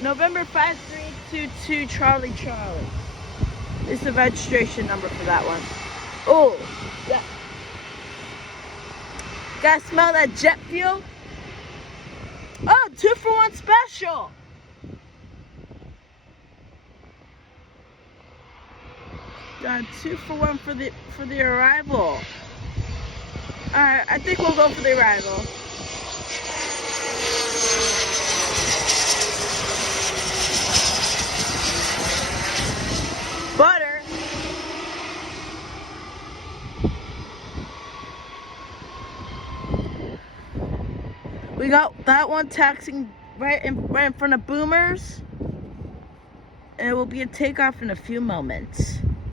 November 5322 Charlie Charlie. It's the registration number for that one. Oh, yeah. Guys, smell that jet fuel? Oh, 2-for-1 special. Got 2-for-1 for the arrival. Alright, I think we'll go for the arrival. Butter. We got that one taxiing right in front of Boomers. And it will be a takeoff in a few moments.